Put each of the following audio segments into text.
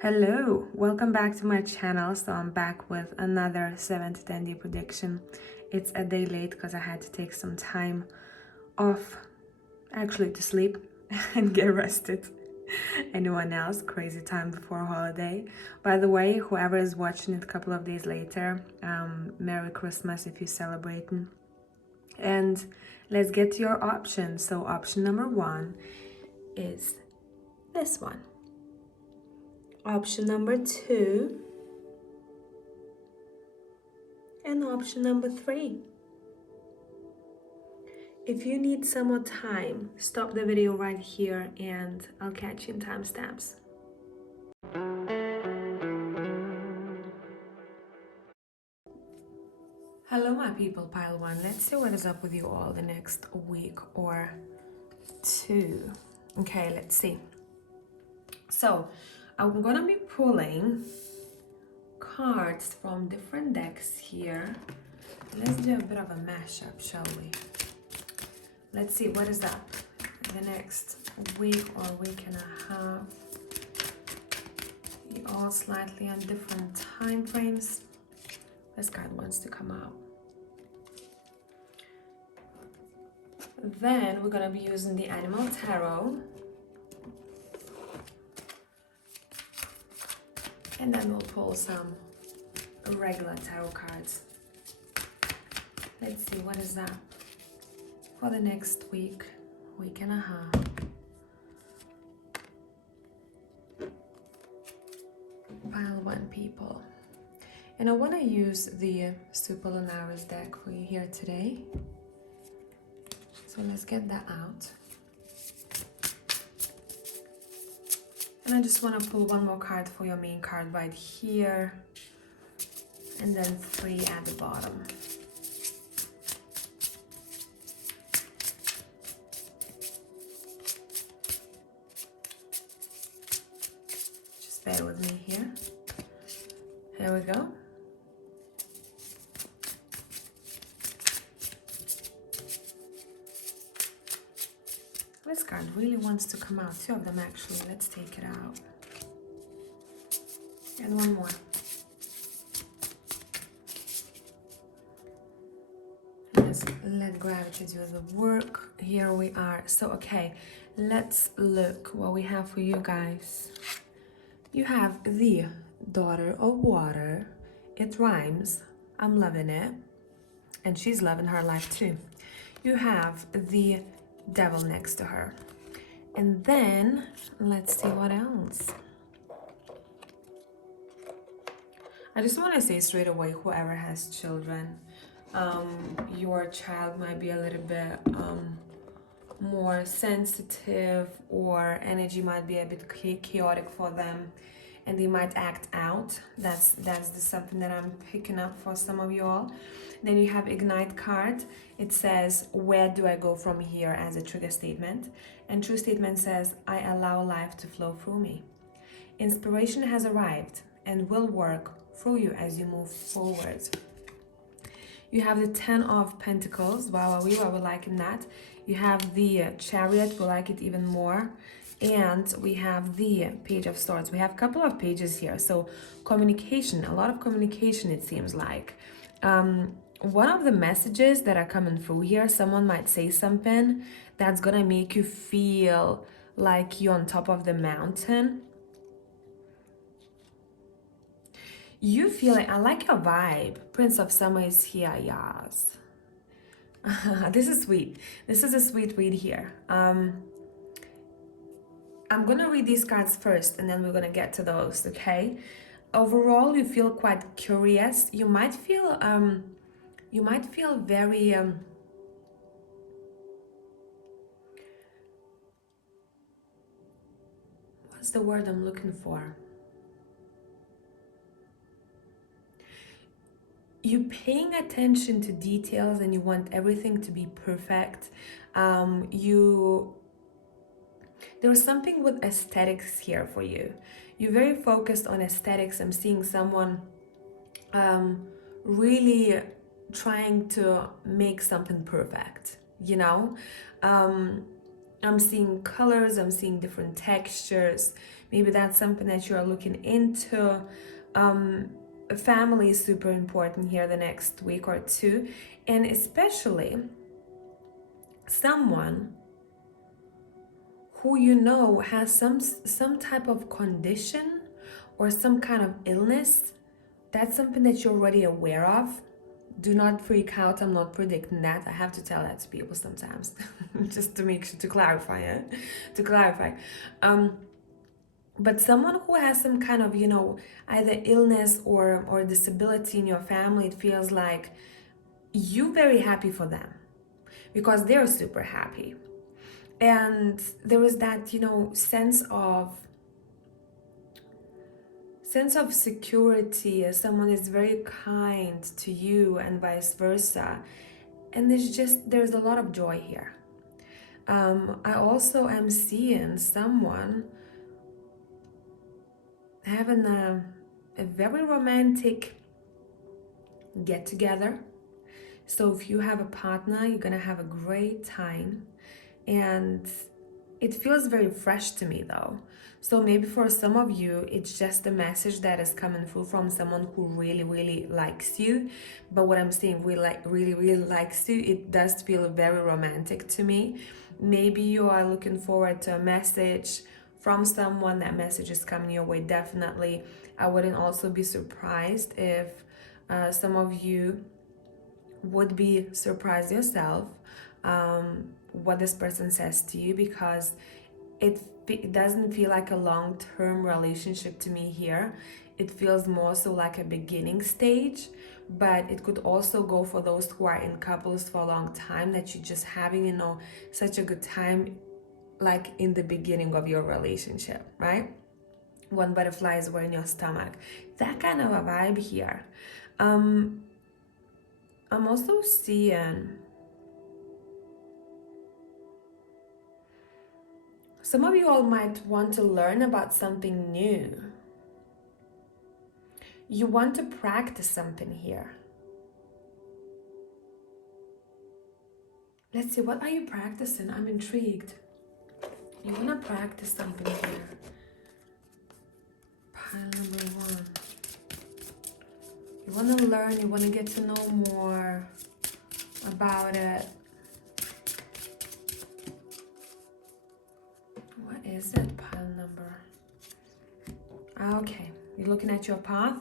Hello, welcome back to my channel. So I'm back with another 7 to 10 day prediction. It's a day late because I had to take some time off, actually to sleep and get rested. Anyone else? Crazy time before holiday. By the way, whoever is watching it a couple of days later, Merry Christmas if you're celebrating. And let's get to your options. So option number 1 is this one. Option number 2 and option number 3. If you need some more time, stop the video right here and I'll catch you in timestamps. Hello my people, pile 1. Let's see what is up with you all the next week or two. Okay, let's see. So I'm gonna be pulling cards from different decks here. Let's do a bit of a mashup, shall we? Let's see what is up the next week or week and a half. You all slightly on different time frames. This card wants to come out. Then we're gonna be using the Animal Tarot. And then we'll pull some regular tarot cards. Let's see what is up for the next week, week and a half. Pile 1 people. And I want to use the Super Lunaris deck for you here today. So let's get that out. And I just want to pull one more card for your main card right here. And then 3 at the bottom. Just bear with me here. Here we go. This card really wants to come out. 2 of them actually. Let's take it out. And one more. Let's let gravity do the work. Here we are. So, okay, let's look what we have for you guys. You have the Daughter of Water. It rhymes. I'm loving it. And she's loving her life too. You have the Devil next to her. And then let's see what else. I just want to say straight away, whoever has children, your child might be a little bit more sensitive, or energy might be a bit chaotic for them and they might act out. That's something that I'm picking up for some of you all. Then you have Ignite card. It says, where do I go from here, as a trigger statement. And true statement says, I allow life to flow through me. Inspiration has arrived and will work through you as you move forward. You have the 10 of Pentacles. Wow, we were liking that. You have the Chariot. We like it even more. And we have the Page of Swords. We have a couple of pages here. So communication, a lot of communication, it seems like. One of the messages that are coming through here, someone might say something that's gonna make you feel like you're on top of the mountain. You feel like, I like your vibe. Prince of Summer is here, yes. This is sweet. This is a sweet read here. I'm gonna read these cards first and then we're gonna get to those, okay? Overall, you feel quite curious. You might feel very what's the word I'm looking for? You're paying attention to details and you want everything to be perfect. There's something with aesthetics here for you. You're very focused on aesthetics. I'm seeing someone really trying to make something perfect, you know? I'm seeing colors, I'm seeing different textures. Maybe that's something that you're looking into. Family is super important here the next week or two, and especially someone who you know has some type of condition or some kind of illness. That's something that you're already aware of. Do not freak out. I'm not predicting that. I have to tell that to people sometimes, just to make sure to clarify it. To clarify, but someone who has some kind of, either illness or disability in your family, it feels like you're very happy for them because they're super happy, and there is that sense of security, as someone is very kind to you and vice versa, and there's a lot of joy here. I also am seeing someone having a very romantic get together. So if you have a partner, you're gonna have a great time, and it feels very fresh to me though. So maybe for some of you, it's just a message that is coming through from someone who really, really likes you. But what I'm saying, really, really likes you, it does feel very romantic to me. Maybe you are looking forward to a message from someone. That message is coming your way, definitely. I wouldn't also be surprised if some of you would be surprised yourself what this person says to you, because it doesn't feel like a long-term relationship to me here. It feels more so like a beginning stage, but it could also go for those who are in couples for a long time, that you're just having, such a good time, like in the beginning of your relationship, right? One butterflies were in your stomach. That kind of a vibe here. I'm also seeing some of you all might want to learn about something new. You want to practice something here. Let's see, what are you practicing? I'm intrigued. You want to practice something here. Pile number one. You want to learn, you want to get to know more about it. What is it, pile number? Okay, you're looking at your path.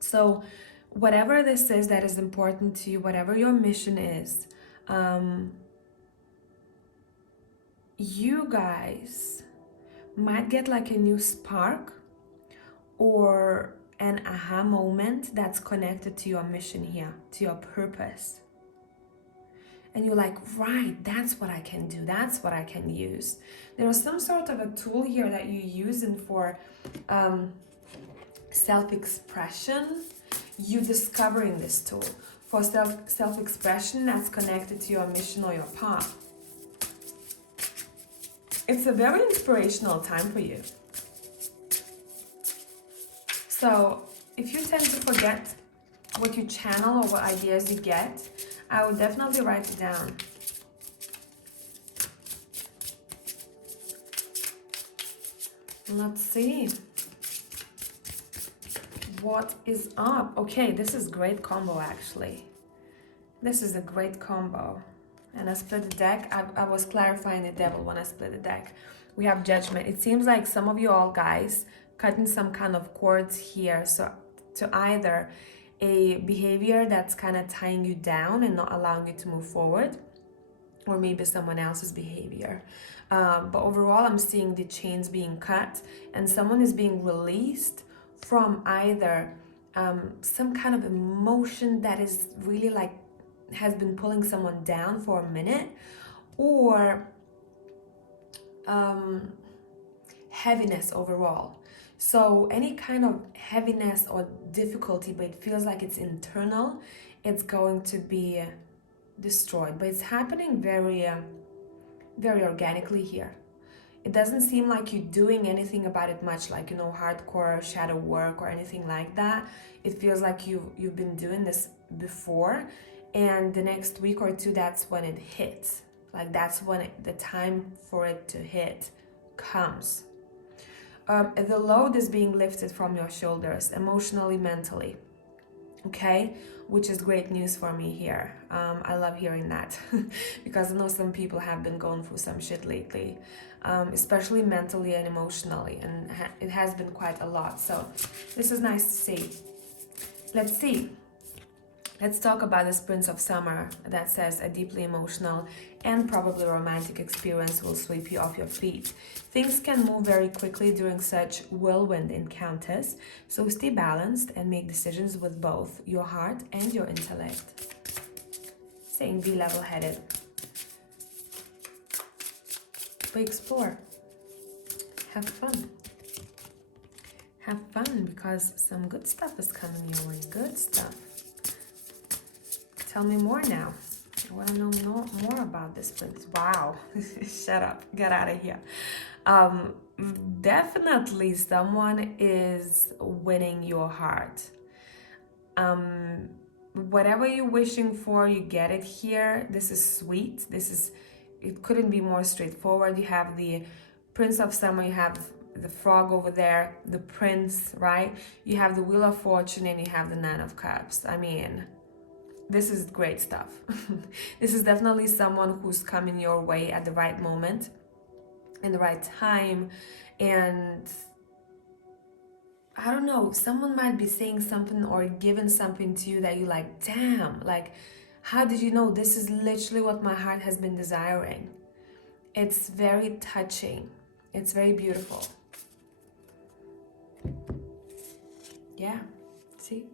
So whatever this is that is important to you, whatever your mission is, you guys might get like a new spark or an aha moment that's connected to your mission here, to your purpose. And you're like, right, that's what I can do. That's what I can use. There's some sort of a tool here that you're using for self-expression. You discovering this tool for self-expression that's connected to your mission or your path. It's a very inspirational time for you. So if you tend to forget what you channel or what ideas you get, I would definitely write it down. Let's see. What is up? Okay, this is great combo actually. This is a great combo. And I split the deck. I was clarifying the devil when I split the deck. We have Judgment. It seems like some of you all guys cutting some kind of cords here. So to either a behavior that's kind of tying you down and not allowing you to move forward, or maybe someone else's behavior. But overall, I'm seeing the chains being cut and someone is being released from either some kind of emotion that is really like has been pulling someone down for a minute, or heaviness overall. So any kind of heaviness or difficulty, but it feels like it's internal, it's going to be destroyed. But it's happening very organically here. It doesn't seem like you're doing anything about it much, like, hardcore shadow work or anything like that. It feels like you've been doing this before, and the next week or two, that's when it hits. Like that's when the time for it to hit comes. The load is being lifted from your shoulders, emotionally, mentally. Okay, which is great news for me here. I love hearing that because I know some people have been going through some shit lately, especially mentally and emotionally, and it has been quite a lot. So this is nice to see. Let's see. Let's talk about this Prince of Summer that says a deeply emotional and probably romantic experience will sweep you off your feet. Things can move very quickly during such whirlwind encounters, so stay balanced and make decisions with both your heart and your intellect. Saying be level-headed. We explore. Have fun. Have fun because some good stuff is coming your way. Good stuff. Tell me more now. I want to know more about this prince. Wow. Shut up. Get out of here. Definitely someone is winning your heart. Whatever you're wishing for, you get it here. This is sweet. It couldn't be more straightforward. You have the Prince of Summer, you have the frog over there, the prince, right? You have the Wheel of Fortune and you have the Nine of Cups. I mean, this is great stuff. This is definitely someone who's coming your way at the right moment, in the right time, and I don't know, someone might be saying something or giving something to you that you like, damn, like, how did you know? This is literally what my heart has been desiring. It's very touching. It's very beautiful. Yeah, see?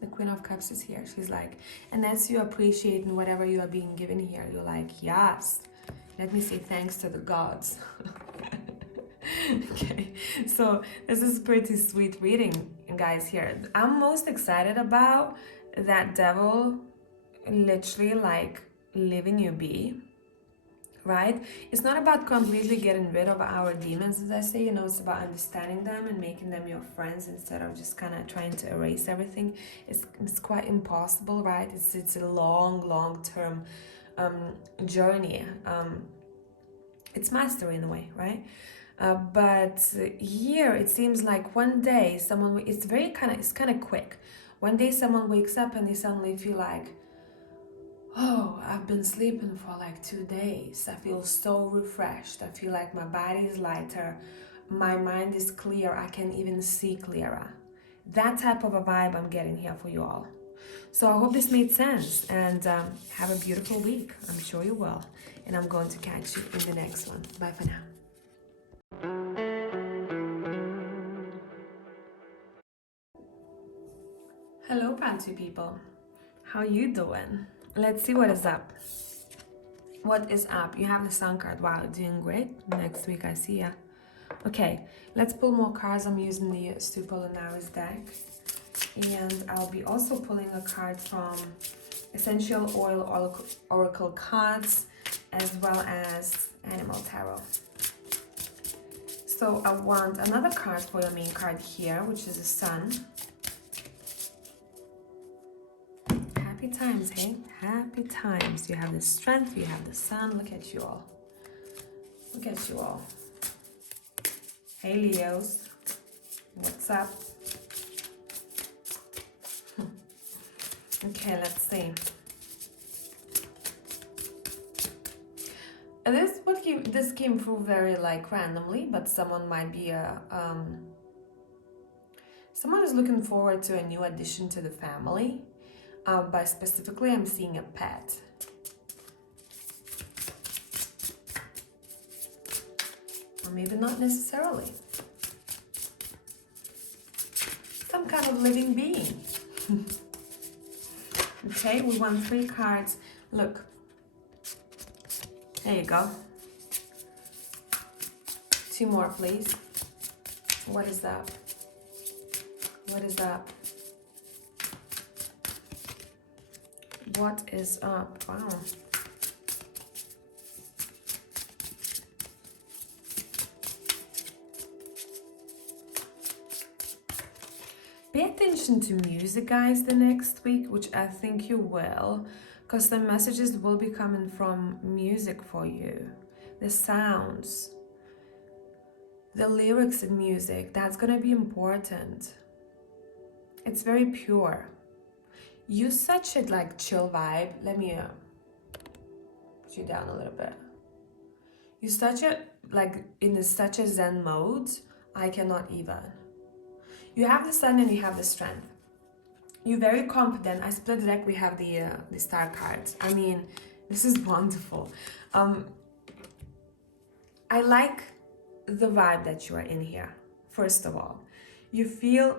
The Queen of Cups is here. She's like, and as you appreciating whatever you are being given here, you're like, yes, let me say thanks to the gods. Okay, so this is pretty sweet reading, guys, here. I'm most excited about that devil literally like leaving you be, right? It's not about completely getting rid of our demons, as I say, you know, it's about understanding them and making them your friends instead of just kind of trying to erase everything. It's quite impossible, right? It's a long-term journey. It's mastery in a way, right? But here it seems like one day someone, it's kind of quick. One day someone wakes up and they suddenly feel like, oh, I've been sleeping for like 2 days. I feel so refreshed. I feel like my body is lighter. My mind is clear. I can even see clearer. That type of a vibe I'm getting here for you all. So I hope this made sense and have a beautiful week. I'm sure you will. And I'm going to catch you in the next one. Bye for now. Hello, Panty people. How you doing? Let's see what is up. What is up? You have the Sun card. Wow, doing great. Next week I see ya. Okay, let's pull more cards. I'm using the Apollinaris deck. And I'll be also pulling a card from Essential Oil Oracle cards, as well as Animal Tarot. So I want another card for your main card here, which is the Sun. Happy times, hey? Happy times. You have the Strength, you have the Sun. Look at you all. Look at you all. Hey, Leos. What's up? Okay, let's see. This came through very like randomly, but someone might be someone is looking forward to a new addition to the family. But specifically, I'm seeing a pet. Or maybe not necessarily. Some kind of living being. Okay, we want 3 cards. Look. There you go. 2 more, please. What is up? What is up? What is up? Wow. Pay attention to music, guys, the next week, which I think you will, because the messages will be coming from music for you, the sounds, the lyrics in music. That's gonna be important. It's very pure. You such a like chill vibe. Let me put you down a little bit. You such a like in such a zen mode. I cannot even. You have the sun and you have the strength. You're very confident. I split the deck. We have the star cards. I mean, this is wonderful. I like the vibe that you are in here. First of all, you feel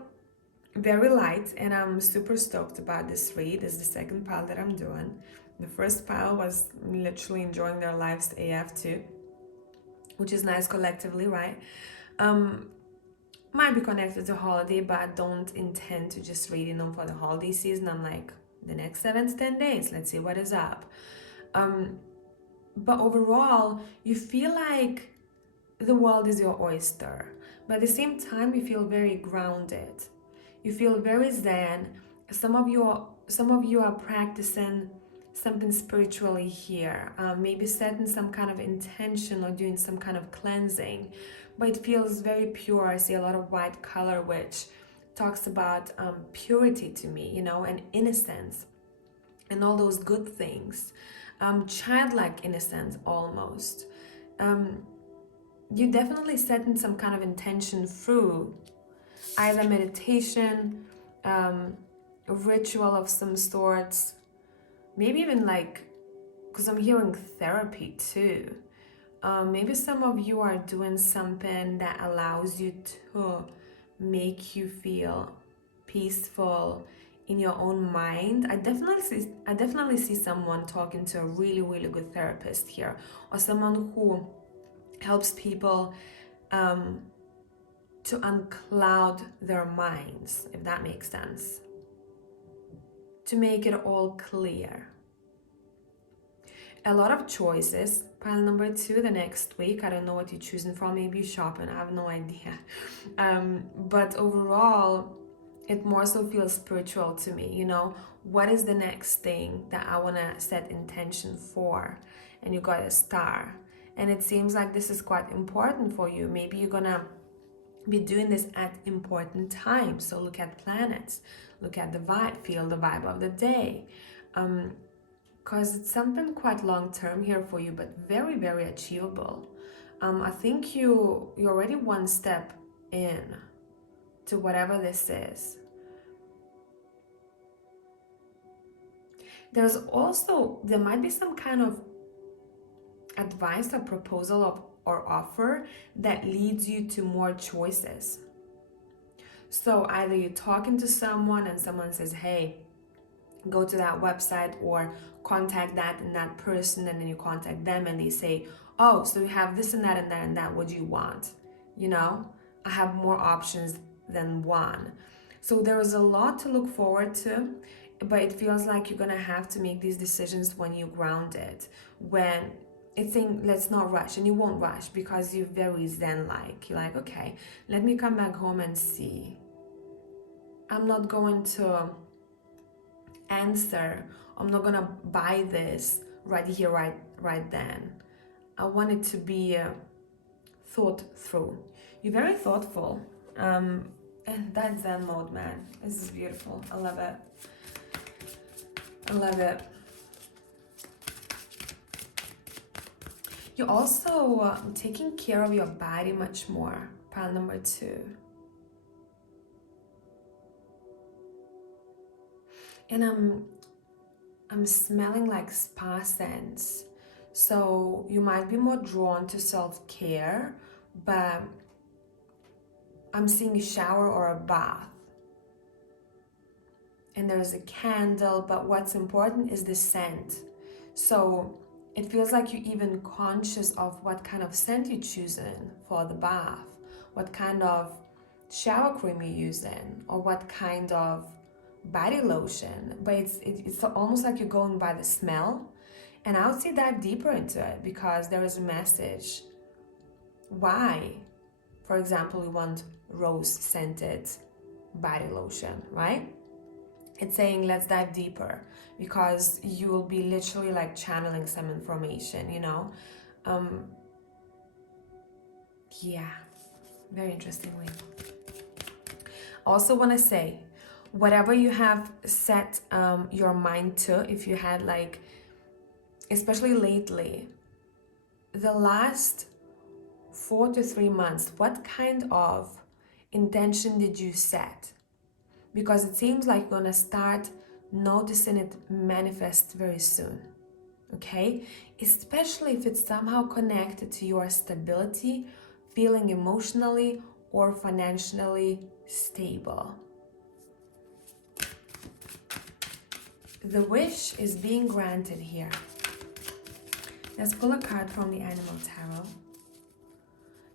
very light, and I'm super stoked about this read. This is the second pile that I'm doing. The first pile was literally enjoying their lives AF too, which is nice collectively, right? Might be connected to holiday, but I don't intend to just read for the holiday season. I'm like, the next 7 to 10 days, let's see what is up. But overall, you feel like the world is your oyster, but at the same time, you feel very grounded. You feel very zen. Some of you are practicing something spiritually here, maybe setting some kind of intention or doing some kind of cleansing, but it feels very pure. I see a lot of white color, which talks about purity to me, and innocence and all those good things, childlike innocence almost. You definitely setting some kind of intention through either meditation, a ritual of some sorts, maybe even because I'm hearing therapy too. Maybe some of you are doing something that allows you to make you feel peaceful in your own mind. I definitely see someone talking to a really, really good therapist here, or someone who helps people to uncloud their minds, if that makes sense, to make it all clear. A lot of choices. Pile number 2, the next week. I don't know what you're choosing from. Maybe you're shopping. I have no idea. But overall, it more so feels spiritual to me. What is the next thing that I want to set intention for? And you got a star. And it seems like this is quite important for you. Maybe you're going to be doing this at important times. So look at planets. Look at the vibe. Feel the vibe of the day. Because it's something quite long-term here for you, but very, very achievable. I think you're already one step in to whatever this is. There might be some kind of advice or proposal or offer that leads you to more choices. So either you're talking to someone and someone says, hey, go to that website or contact that and that person, and then you contact them and they say, oh, so you have this and that and that and that, what do you want? I have more options than one. So there is a lot to look forward to, but it feels like you're gonna have to make these decisions when you're grounded, when it's saying let's not rush, and you won't rush because you're very zen-like. You're like, okay, let me come back home and see. I'm not going to answer, I'm not gonna buy this right here, right then. I want it to be thought through. You're very thoughtful, and that's Zen mode, man. This is beautiful. I love it. I love it. You're also taking care of your body much more. Pile number 2. And I'm smelling like spa scents. So you might be more drawn to self-care, but I'm seeing a shower or a bath. And there's a candle, but what's important is the scent. So it feels like you're even conscious of what kind of scent you're choosing for the bath, what kind of shower cream you're using, or what kind of body lotion. But it's almost like you're going by the smell. And I would say dive deeper into it, because there is a message. Why? For example, we want rose scented body lotion, right? It's saying let's dive deeper, because you will be literally like channeling some information, you know. Yeah, very interestingly. Also want to say, whatever you have set your mind to, if you had like, especially lately, the last 4 to 3 months, what kind of intention did you set? Because it seems like you're gonna start noticing it manifest very soon. Okay, especially if it's somehow connected to your stability, feeling emotionally or financially stable. The wish is being granted here. Let's pull a card from the Animal Tarot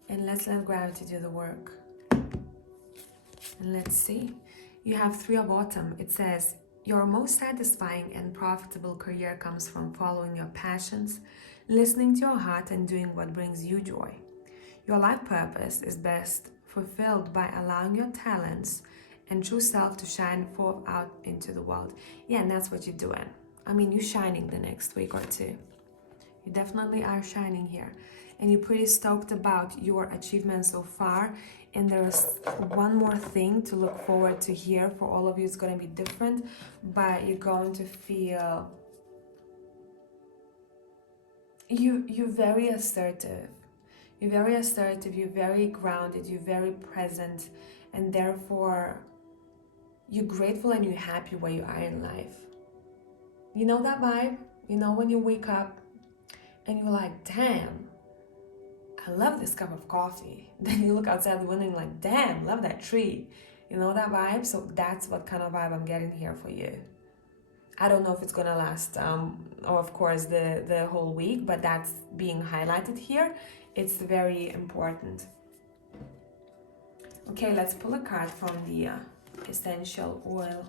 and let's let gravity do the work. And let's see. You have 3 of Autumn. It says, your most satisfying and profitable career comes from following your passions, listening to your heart, and doing what brings you joy. Your life purpose is best fulfilled by allowing your talents and true self to shine forth out into the world. Yeah, and that's what you're doing. I mean, you're shining the next week or 2. You definitely are shining here. And you're pretty stoked about your achievements so far. And there's one more thing to look forward to here. For all of you, it's going to be different, but you're going to feel you're very assertive. You're very assertive, you're very grounded, you're very present, and therefore you're grateful and you're happy where you are in life. You know that vibe? You know when you wake up and you're like, damn, I love this cup of coffee. Then you look outside the window and you're like, damn, love that tree. You know that vibe? So that's what kind of vibe I'm getting here for you. I don't know if it's gonna last, or of course the whole week, but that's being highlighted here. It's very important. Okay, let's pull a card from the Essential Oil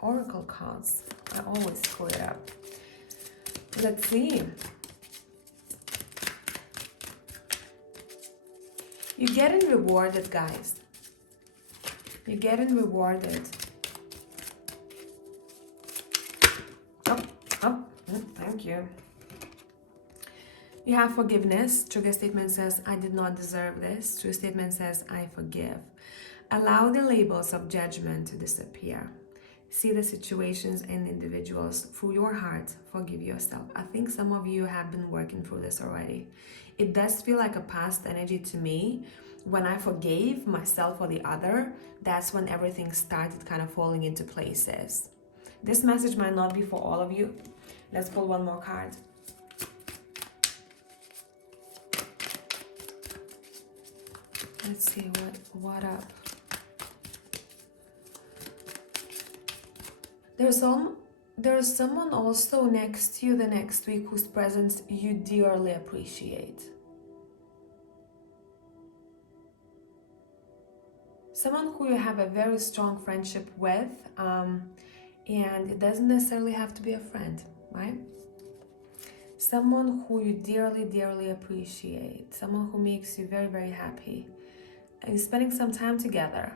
Oracle cards. I always pull it up. Let's see. You're getting rewarded, guys. You're getting rewarded. Thank you. You have forgiveness. Trigger statement says, I did not deserve this. True statement says, I forgive. Allow the labels of judgment to disappear. See the situations and individuals through your heart. Forgive yourself. I think some of you have been working through this already. It does feel like a past energy to me. When I forgave myself or the other, that's when everything started kind of falling into places. This message might not be for all of you. Let's pull one more card. Let's see what up. There's someone also next to you the next week whose presence you dearly appreciate. Someone who you have a very strong friendship with, and it doesn't necessarily have to be a friend, right? Someone who you dearly, dearly appreciate. Someone who makes you very, very happy. And you're spending some time together.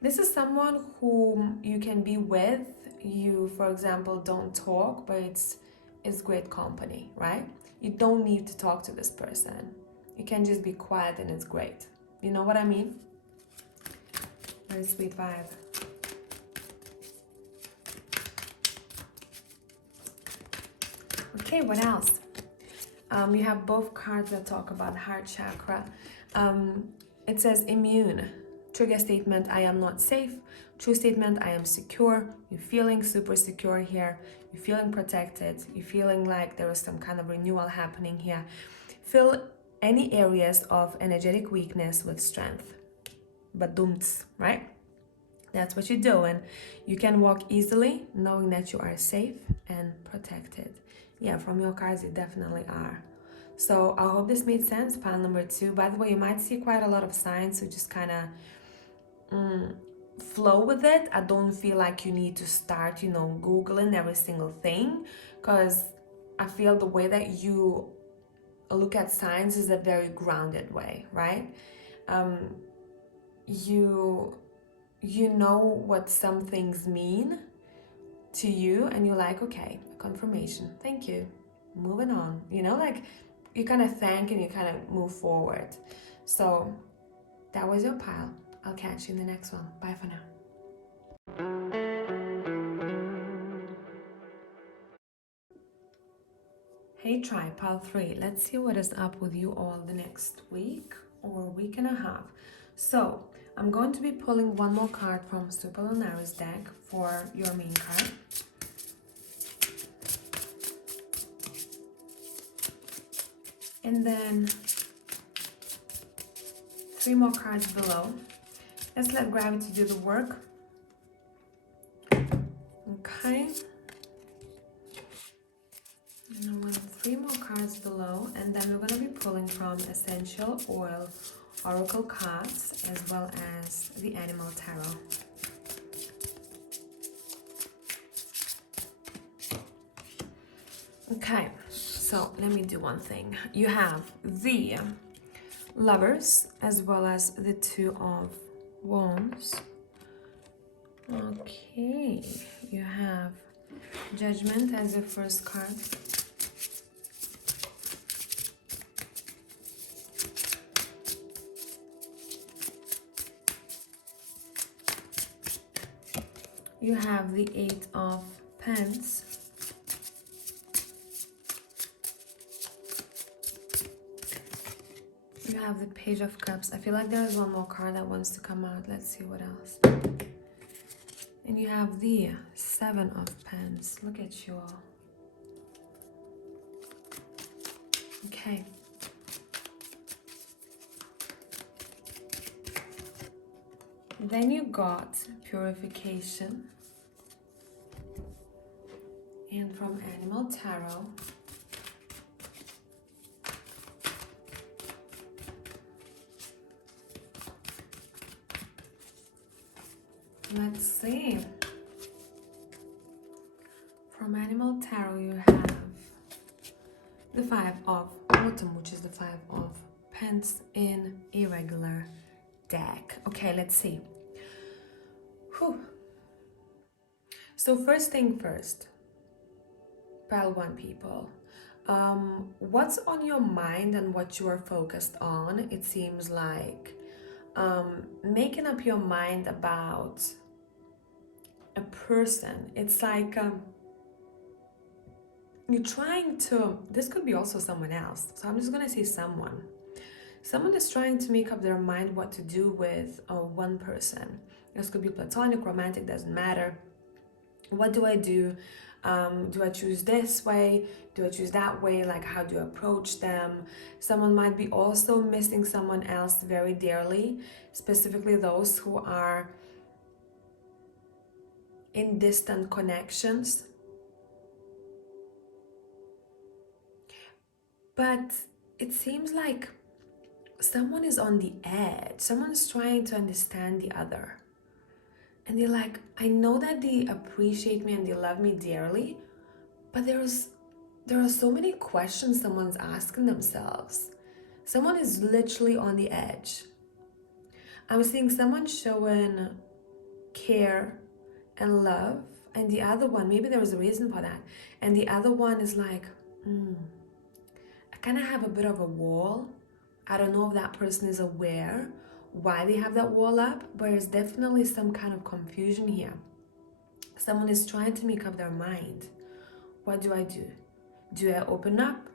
This is someone whom you can be with. You, for example, don't talk, but it's great company, right? You don't need to talk to this person. You can just be quiet and it's great. You know what I mean? Very sweet vibe. Okay, what else? You have both cards that talk about heart chakra. It says immune. Trigger statement, I am not safe. True statement, I am secure. You're feeling super secure here. You're feeling protected. You're feeling like there is some kind of renewal happening here. Fill any areas of energetic weakness with strength. Badumts, right? That's what you're doing. You can walk easily knowing that you are safe and protected. Yeah, from your cards, you definitely are. So I hope this made sense. Pile number 2. By the way, you might see quite a lot of signs, so just kind of flow with it. I don't feel like you need to start, Googling every single thing, because I feel the way that you look at signs is a very grounded way, right? you know what some things mean to you, and you're like, okay, confirmation, thank you, moving on, you know, like you kind of thank and you kind of move forward. So that was your pile. I'll catch you in the next one. Bye for now. Hey tribe, pile 3. Let's see what is up with you all the next week or week and a half. So I'm going to be pulling one more card from Super Lunaris deck for your main card. And then 3 more cards below. Let's let gravity do the work. Okay. And then 3 more cards below, and then we're going to be pulling from Essential Oil Oracle cards as well as the Animal Tarot. Okay, so let me do one thing. You have the Lovers as well as the 2 of Wands. Okay, you have Judgment as your first card. You have the 8 of Pence. You have the Page of Cups. I feel like there's one more card that wants to come out. Let's see what else. And you have the 7 of Pence. Look at you all. Okay. Then you got Purification. And from Animal Tarot, let's see. From Animal Tarot, you have the 5 of Autumn, which is the 5 of Pence in a regular deck. Okay, let's see. Whew. So first thing first, pile 1 people. What's on your mind and what you are focused on? It seems like making up your mind about a person. It's like you're trying to, this could be also someone else, so I'm just gonna say someone is trying to make up their mind what to do with one person. This could be platonic, romantic, doesn't matter. What do I do? Do I choose this way? Do I choose that way? Like, how do I approach them? Someone might be also missing someone else very dearly, specifically those who are in distant connections. But it seems like someone is on the edge. Someone is trying to understand the other. And they're like, I know that they appreciate me and they love me dearly, but there are so many questions someone's asking themselves. Someone is literally on the edge. I'm seeing someone showing care and love, and the other one, maybe there was a reason for that, and the other one is like, I kind of have a bit of a wall. I don't know if that person is aware why they have that wall up, but there's definitely some kind of confusion here. Someone is trying to make up their mind. What do I do? Do I open up?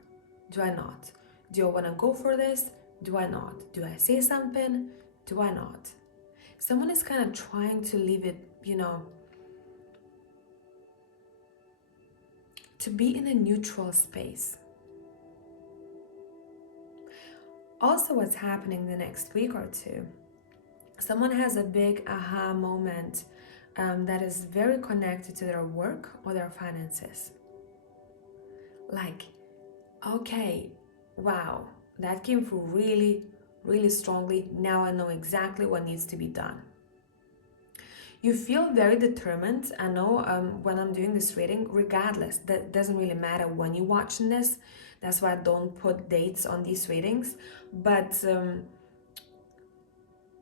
Do I not? Do I want to go for this? Do I not? Do I say something? Do I not? Someone is kind of trying to leave it, to be in a neutral space. Also, what's happening the next week or two, someone has a big aha moment that is very connected to their work or their finances. Like, okay, wow, that came through really, really strongly. Now I know exactly what needs to be done. You feel very determined. I know when I'm doing this reading, regardless, that doesn't really matter when you're watching this. That's why I don't put dates on these readings. But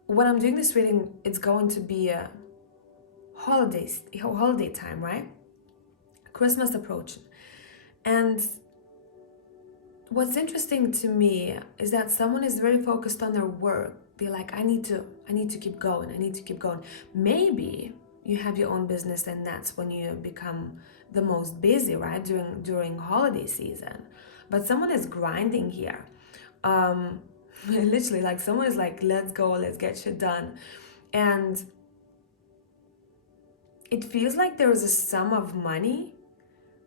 when I'm doing this reading, it's going to be a holiday time, right? Christmas approaching. And what's interesting to me is that someone is very focused on their work. They're like, I need to keep going. I need to keep going. Maybe you have your own business and that's when you become the most busy, right? During holiday season. But someone is grinding here. Literally, like someone is like, let's go, let's get shit done. And it feels like there is a sum of money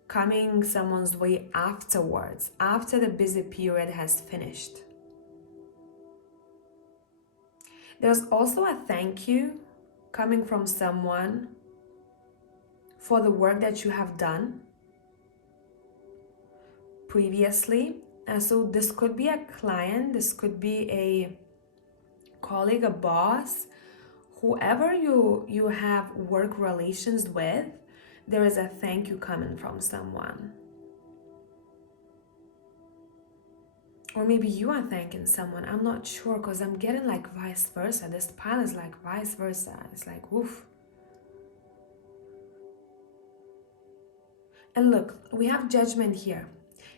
coming someone's way afterwards, after the busy period has finished. There's also a thank you coming from someone for the work that you have done previously. And so this could be a client, this could be a colleague, a boss, whoever you have work relations with. There is a thank you coming from someone. Or maybe you are thanking someone. I'm not sure, because I'm getting like vice versa. This pile is like vice versa. It's like, woof. And look, we have judgment here.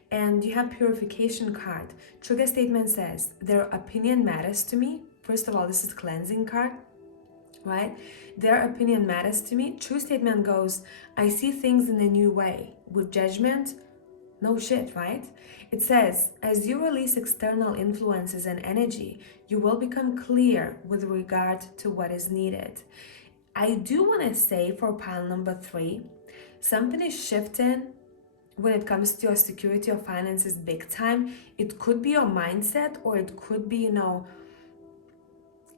And you have purification card. Trigger statement says, their opinion matters to me. First of all, this is cleansing card, right? Their opinion matters to me. True statement goes, I see things in a new way. With judgment, no shit, right? It says, as you release external influences and energy, you will become clear with regard to what is needed. I do want to say for pile number 3, something is shifting when it comes to your security or finances big time. It could be your mindset, or it could be,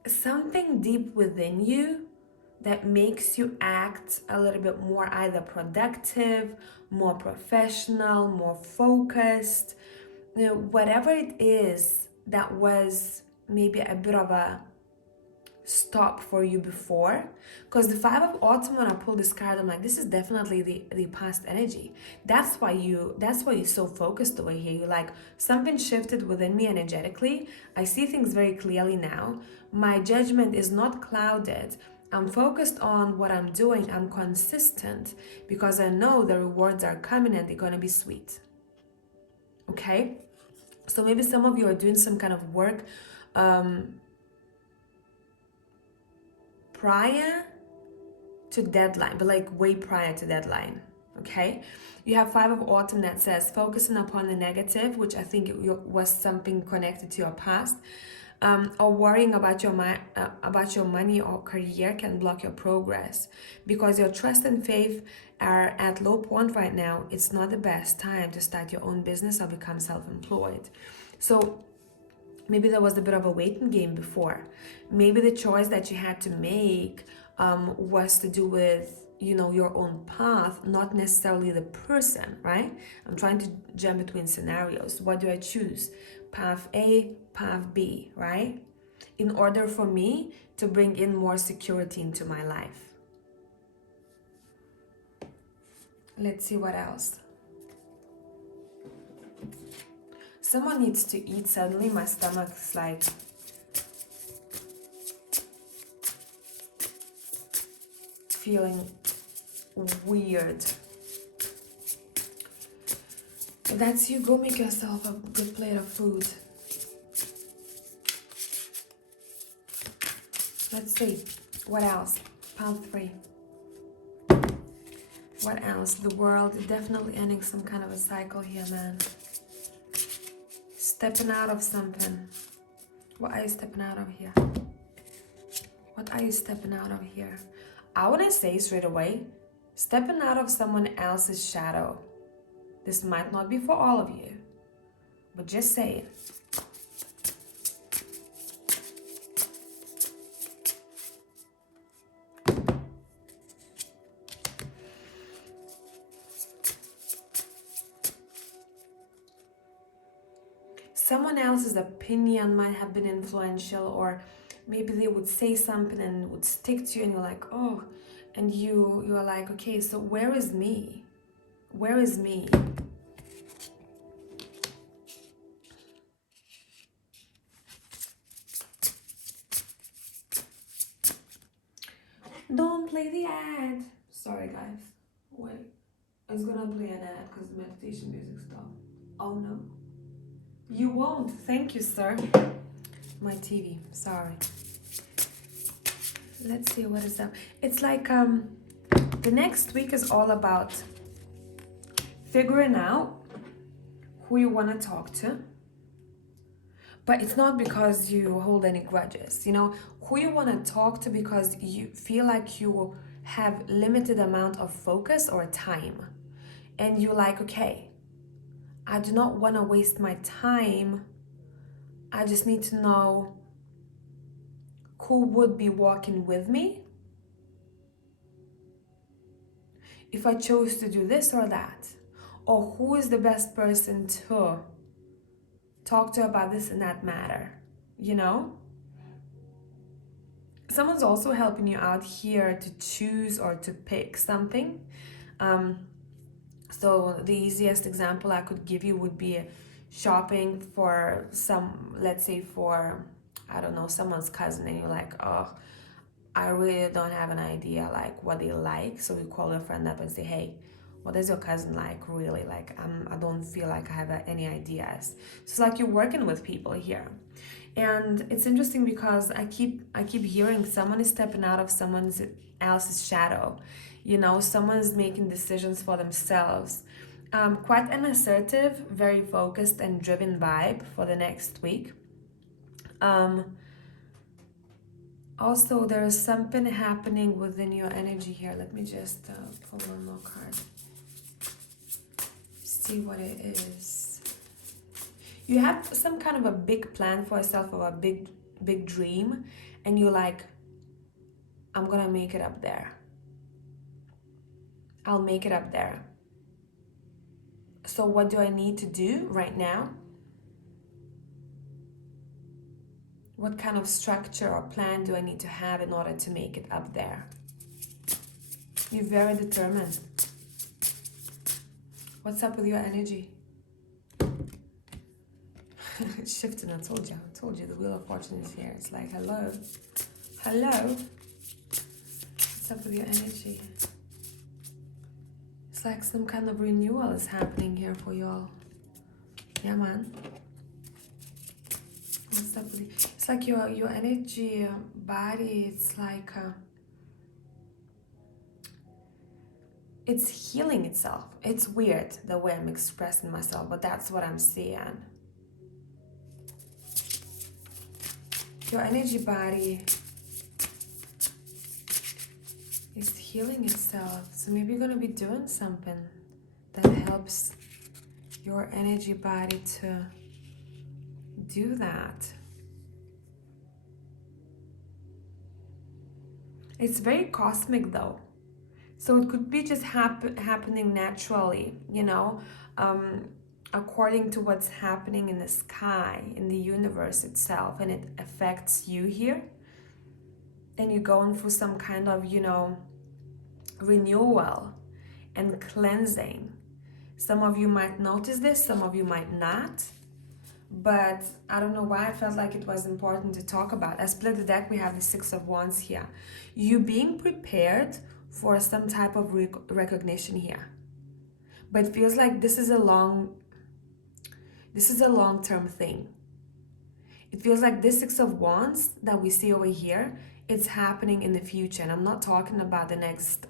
something deep within you that makes you act a little bit more either productive, more professional, more focused. Whatever it is that was maybe a bit of a stop for you before. Because the 5 of autumn, when I pull this card, I'm like, this is definitely the past energy. That's why you're so focused over here. You're like, something shifted within me energetically. I see things very clearly now. My judgment is not clouded. I'm focused on what I'm doing. I'm consistent because I know the rewards are coming and they're going to be sweet. Okay? So maybe some of you are doing some kind of work prior to deadline, but like way prior to deadline. Okay? You have 5 of autumn that says focusing upon the negative, which I think was something connected to your past. Or worrying about your money or career can block your progress because your trust and faith are at low point right now. It's not the best time to start your own business or become self-employed. So maybe there was a bit of a waiting game before. Maybe the choice that you had to make was to do with your own path, not necessarily the person, right? I'm trying to jump between scenarios. What do I choose? Path A, path B, right? In order for me to bring in more security into my life. Let's see what else. Someone needs to eat. Suddenly my stomach's like feeling weird. If that's you, go make yourself a good plate of food. Let's see. What else? Pile 3. What else? The world is definitely ending some kind of a cycle here, man. Stepping out of something. What are you stepping out of here? What are you stepping out of here? I want to say straight away, stepping out of someone else's shadow. This might not be for all of you, but just say it. Someone else's opinion might have been influential, or maybe they would say something and it would stick to you and you're like, oh, and you're like, okay, so where is me? Where is me? Don't play the ad. Sorry, guys. Wait. It's gonna play an ad because the meditation music stopped. Oh no. You won't. Thank you, sir. My TV. Sorry. Let's see what is up. It's like the next week is all about figuring out who you want to talk to. But it's not because you hold any grudges, you know, who you want to talk to because you feel like you have limited amount of focus or time. And you're like, okay, I do not want to waste my time. I just need to know who would be walking with me if I chose to do this or that. Or who is the best person to talk to about this and that matter, you know? Someone's also helping you out here to choose or to pick something. So the easiest example I could give you would be shopping for some, let's say for, I don't know, someone's cousin, and you're like, oh, I really don't have an idea like what they like. So you call your friend up and say, hey, what is your cousin like really? Like, I don't feel like I have any ideas. So it's like you're working with people here. And it's interesting because I keep hearing someone is stepping out of someone else's shadow. You know, someone's making decisions for themselves. Quite an assertive, very focused and driven vibe for the next week. Also, there's something happening within your energy here. Let me just pull one more card. See what it is. You have some kind of a big plan for yourself or a big dream, and you're like, I'm gonna make it up there. I'll make it up there. So what do I need to do right now? What kind of structure or plan do I need to have in order to make it up there? You're very determined. What's up with your energy? It's shifting, I told you, the Wheel of Fortune is here. It's like, hello. What's up with your energy? It's like some kind of renewal is happening here for y'all. Yeah, man. What's up with you? It's like your energy, body, it's like it's healing itself. It's weird the way I'm expressing myself, but that's what I'm seeing. Your energy body is healing itself. So maybe you're gonna be doing something that helps your energy body to do that. It's very cosmic though. So it could be just happening naturally, you know, according to what's happening in the sky, in the universe itself, and it affects you here. And you're going through some kind of, you know, renewal and cleansing. Some of you might notice this, some of you might not. But I don't know why I felt like it was important to talk about. I split the deck, we have the Six of Wands here. You being prepared for some type of recognition here. But it feels like this is a long-term thing. It feels like this Six of Wands that we see over here, it's happening in the future. And I'm not talking about the next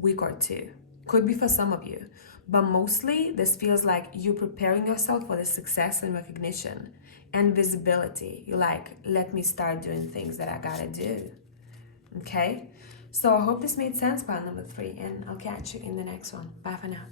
week or two. Could be for some of you. But mostly, this feels like you're preparing yourself for the success and recognition and visibility. You're like, let me start doing things that I gotta do. Okay? So I hope this made sense, pile number 3. And I'll catch you in the next one. Bye for now.